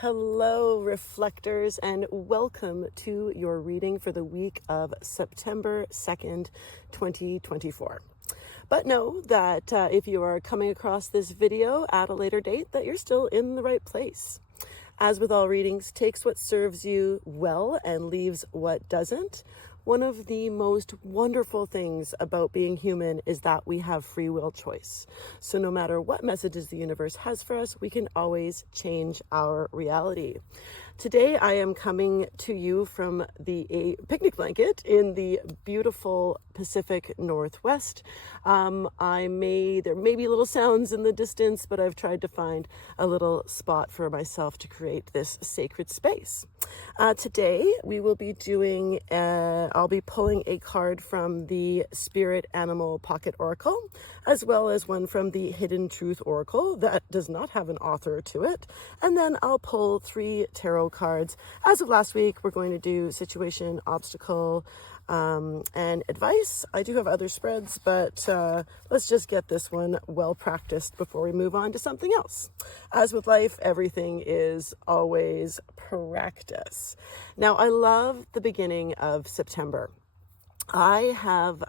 Hello, reflectors, and welcome to your reading for the week of September 2nd, 2024. But know that if you are coming across this video at a later date, that you're still in the right place. As with all readings, takes what serves you well and leaves what doesn't. One of the most wonderful things about being human is that we have free will choice. So no matter what messages the universe has for us, we can always change our reality. Today, I am coming to you from a picnic blanket in the beautiful Pacific Northwest. There may be little sounds in the distance, but I've tried to find a little spot for myself to create this sacred space. Today, we will be doing, I'll be pulling a card from the Spirit Animal Pocket Oracle, as well as one from the Hidden Truth Oracle that does not have an author to it. And then I'll pull 3 tarot cards. As of last week, we're going to do situation, obstacle, and advice. I do have other spreads, but let's just get this one well practiced before we move on to something else. As with life, everything is always practice. Now, I love the beginning of September. I have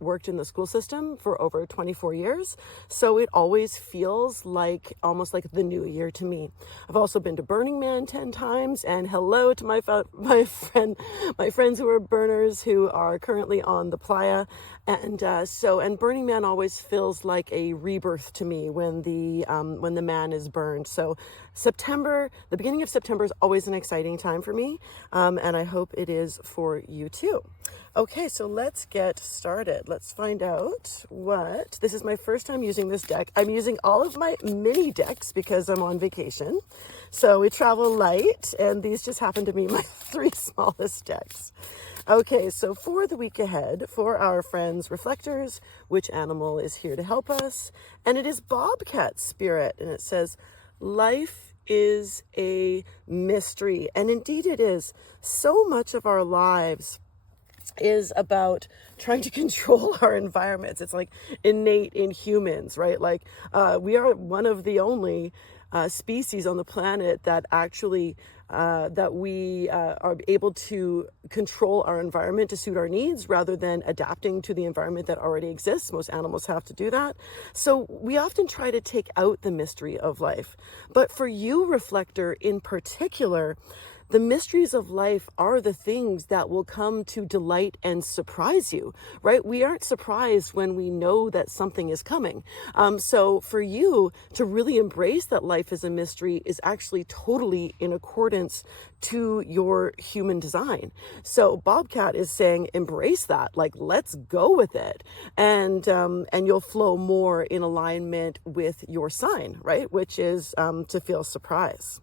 worked in the school system for over 24 years, so it always feels like almost like the new year to me. I've also been to Burning Man 10 times, and hello to my friends who are burners who are currently on the playa. And Burning Man always feels like a rebirth to me when the man is burned. So September, the beginning of September is always an exciting time for me, and I hope it is for you too. Okay, so let's get started. Let's find out this is my first time using this deck. I'm using all of my mini decks because I'm on vacation. So we travel light, and these just happen to be my 3 smallest decks. Okay, so for the week ahead, for our friends reflectors, which animal is here to help us? And it is Bobcat Spirit, and it says, life is a mystery. And indeed it is. So much of our lives is about trying to control our environments. It's like innate in humans, right? Like we are one of the only species on the planet that actually are able to control our environment to suit our needs rather than adapting to the environment that already exists. Most animals have to do that. So we often try to take out the mystery of life. But for you, reflector, in particular, the mysteries of life are the things that will come to delight and surprise you, right? We aren't surprised when we know that something is coming. So for you to really embrace that life is a mystery is actually totally in accordance to your human design. So Bobcat is saying, embrace that, like, let's go with it. And you'll flow more in alignment with your sign, right? Which is to feel surprise.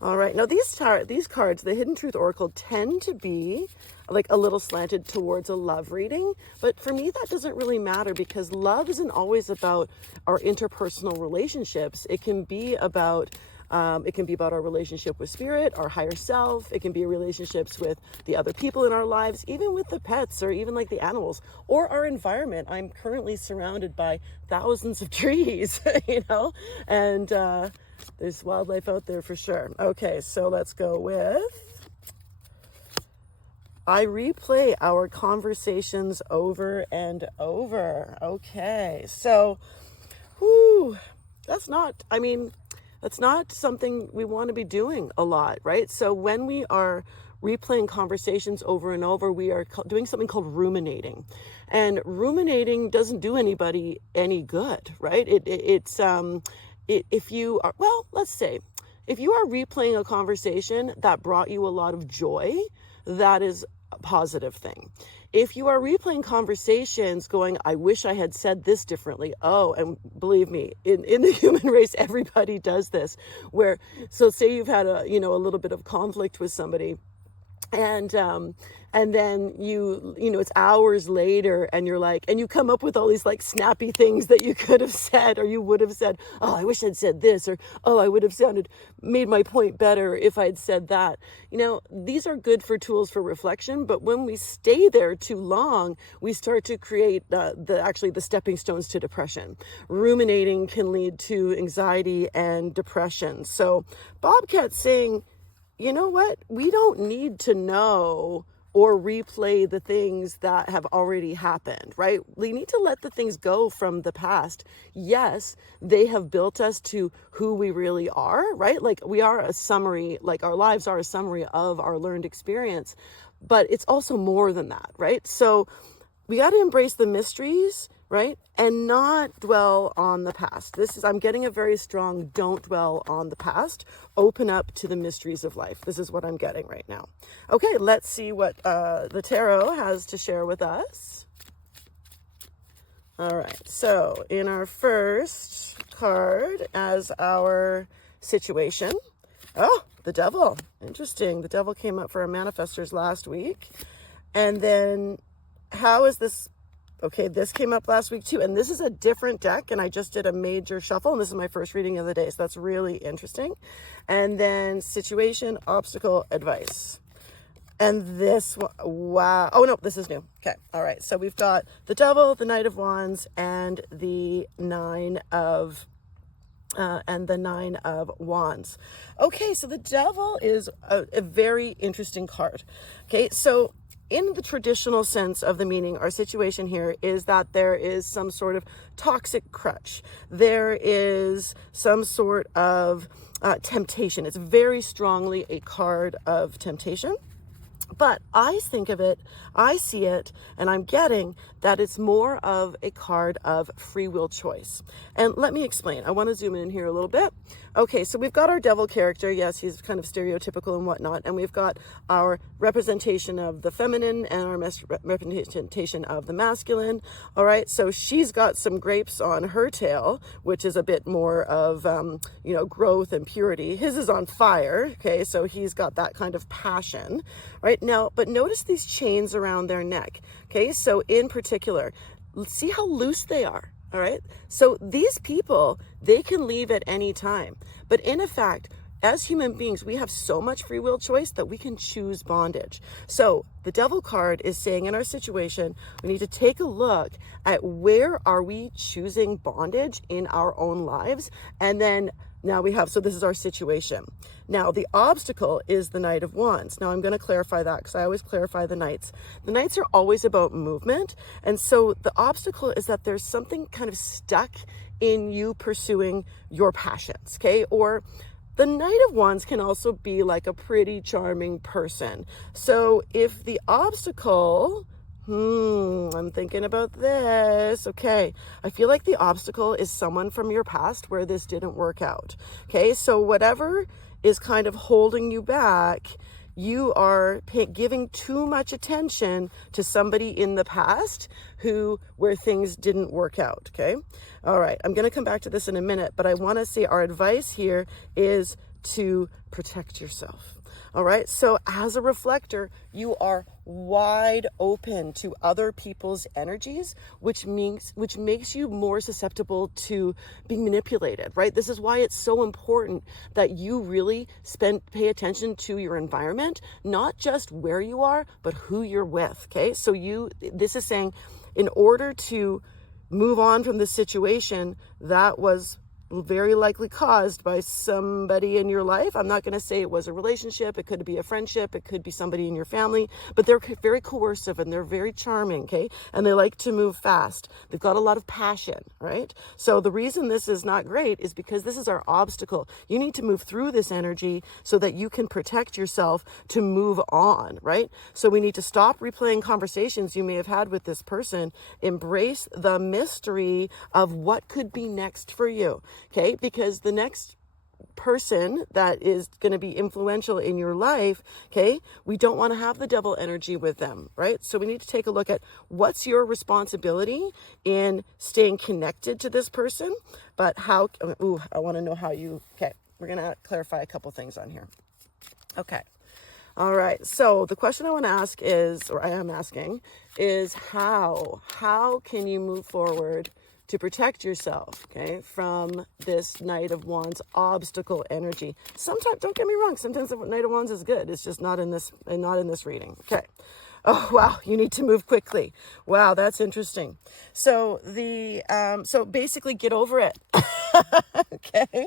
All right, now these cards, the Hidden Truth Oracle, tend to be like a little slanted towards a love reading, but for me that doesn't really matter because love isn't always about our interpersonal relationships. It can be about our relationship with spirit, our higher self. It can be relationships with the other people in our lives, even with the pets or even like the animals or our environment. I'm currently surrounded by thousands of trees, and there's wildlife out there for sure. Okay, so let's go with, I replay our conversations over and over. Okay, so, that's not something we want to be doing a lot, right? So when we are replaying conversations over and over, we are doing something called ruminating. And ruminating doesn't do anybody any good, right? If you are replaying a conversation that brought you a lot of joy, that is a positive thing. If you are replaying conversations going, I wish I had said this differently. Oh, and believe me, in the human race, everybody does this. So say you've had a little bit of conflict with somebody, And then you know, it's hours later and you're like, and you come up with all these like snappy things that you could have said, or you would have said, oh, I wish I'd said this, or oh, I would have made my point better if I'd said that. You know, these are good for tools for reflection, but when we stay there too long, we start to create the stepping stones to depression. Ruminating can lead to anxiety and depression. So Bobcat's saying, you know what? We don't need to know or replay the things that have already happened, right? We need to let the things go from the past. Yes, they have built us to who we really are, right? Like we are a summary, like our lives are a summary of our learned experience, but it's also more than that, right? So we got to embrace the mysteries, right? And not dwell on the past. I'm getting a very strong don't dwell on the past. Open up to the mysteries of life. This is what I'm getting right now. Okay, let's see what the tarot has to share with us. All right, so in our first card as our situation, oh, the devil. Interesting. The devil came up for our manifestors last week. And then how is this? Okay, this came up last week too, and this is a different deck, and I just did a major shuffle, and this is my first reading of the day, so that's really interesting. And then situation, obstacle, advice. And this one, wow. Oh, no, this is new. Okay, all right. So we've got the devil, the Knight of Wands, and the Nine of Wands. Okay, so the devil is a very interesting card. Okay, so in the traditional sense of the meaning, our situation here is that there is some sort of toxic crutch. There is some sort of temptation. It's very strongly a card of temptation. But I think of it, I see it, and I'm getting that it's more of a card of free will choice. And let me explain. I want to zoom in here a little bit. Okay, so we've got our devil character. Yes, he's kind of stereotypical and whatnot. And we've got our representation of the feminine and our representation of the masculine. All right, so she's got some grapes on her tail, which is a bit more of, growth and purity. His is on fire. Okay, so he's got that kind of passion, right? Now, but notice these chains around their neck. Okay, so in particular, see how loose they are. All right. So these people, they can leave at any time. But in effect, as human beings, we have so much free will choice that we can choose bondage. So the devil card is saying in our situation, we need to take a look at where are we choosing bondage in our own lives. And then now we have, so this is our situation. Now the obstacle is the Knight of Wands. Now I'm going to clarify that because I always clarify the Knights. The Knights are always about movement. And so the obstacle is that there's something kind of stuck in you pursuing your passions, okay? Or the Knight of Wands can also be like a pretty charming person. So if the obstacle, I'm thinking about this. Okay. I feel like the obstacle is someone from your past where this didn't work out. Okay. So whatever is kind of holding you back, you are giving too much attention to somebody in the past where things didn't work out. Okay. All right. I'm going to come back to this in a minute, but I want to say our advice here is to protect yourself. All right. So as a reflector, you are wide open to other people's energies, which makes you more susceptible to being manipulated, right? This is why it's so important that you really pay attention to your environment, not just where you are, but who you're with. Okay. So this is saying in order to move on from this situation that was very likely caused by somebody in your life. I'm not going to say it was a relationship. It could be a friendship. It could be somebody in your family, but they're very coercive and they're very charming. Okay. And they like to move fast. They've got a lot of passion, right? So the reason this is not great is because this is our obstacle. You need to move through this energy so that you can protect yourself to move on, right? So we need to stop replaying conversations you may have had with this person. Embrace the mystery of what could be next for you. Okay, because the next person that is going to be influential in your life, okay, we don't want to have the devil energy with them, right? So we need to take a look at what's your responsibility in staying connected to this person, but I want to know how okay, we're going to clarify a couple things on here. Okay. All right. So the question I want to ask is, or I am asking, is how can you move forward to protect yourself, okay, from this Knight of Wands obstacle energy? Sometimes, don't get me wrong, sometimes the Knight of Wands is good. It's just not in this reading. Okay. Oh, wow, you need to move quickly. Wow, that's interesting. So so basically get over it. Okay.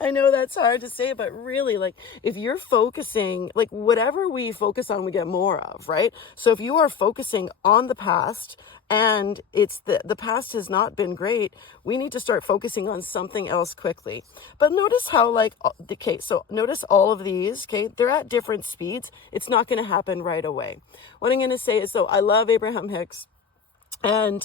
I know that's hard to say, but really, like, if you're focusing, like, whatever we focus on, we get more of, right? So if you are focusing on the past and it's the past has not been great, we need to start focusing on something else quickly. But notice how, like, okay, so notice all of these, okay, they're at different speeds. It's not going to happen right away. What I'm going to say is, so I love Abraham Hicks. And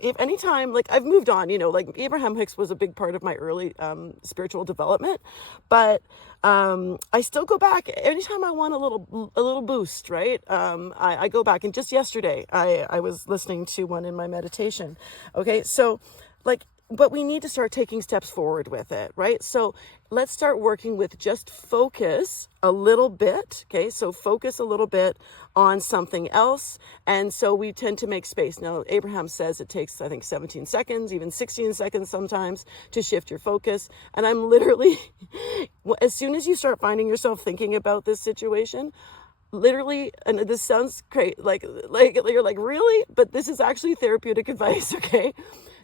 if anytime, like, I've moved on, like, Abraham Hicks was a big part of my early spiritual development, but I still go back anytime I want a little boost, right? I go back, and just yesterday I was listening to one in my meditation. Okay, so, like, but we need to start taking steps forward with it, right? So let's start working with just focus a little bit, okay? So focus a little bit on something else. And so we tend to make space. Now, Abraham says it takes, I think, 17 seconds, even 16 seconds sometimes to shift your focus. And I'm literally, as soon as you start finding yourself thinking about this situation, literally, and this sounds great, like you're like, really? But this is actually therapeutic advice, okay?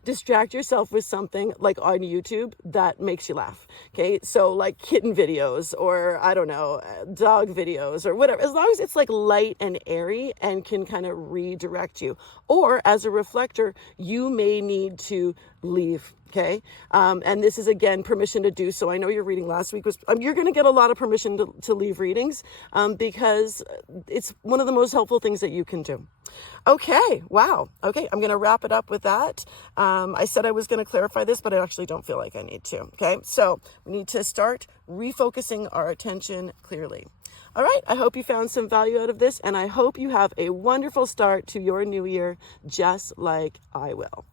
Distract yourself with something like on YouTube that makes you laugh. Okay. So like kitten videos, or I don't know, dog videos or whatever, as long as it's like light and airy and can kind of redirect you. Or as a reflector, you may need to leave. Okay. And this is, again, permission to do so. I know your reading last week was, you're going to get a lot of permission to leave readings, because it's one of the most helpful things that you can do. Okay. Wow. Okay. I'm going to wrap it up with that. I said I was going to clarify this, but I actually don't feel like I need to. Okay. So we need to start refocusing our attention clearly. All right. I hope you found some value out of this, and I hope you have a wonderful start to your new year, just like I will.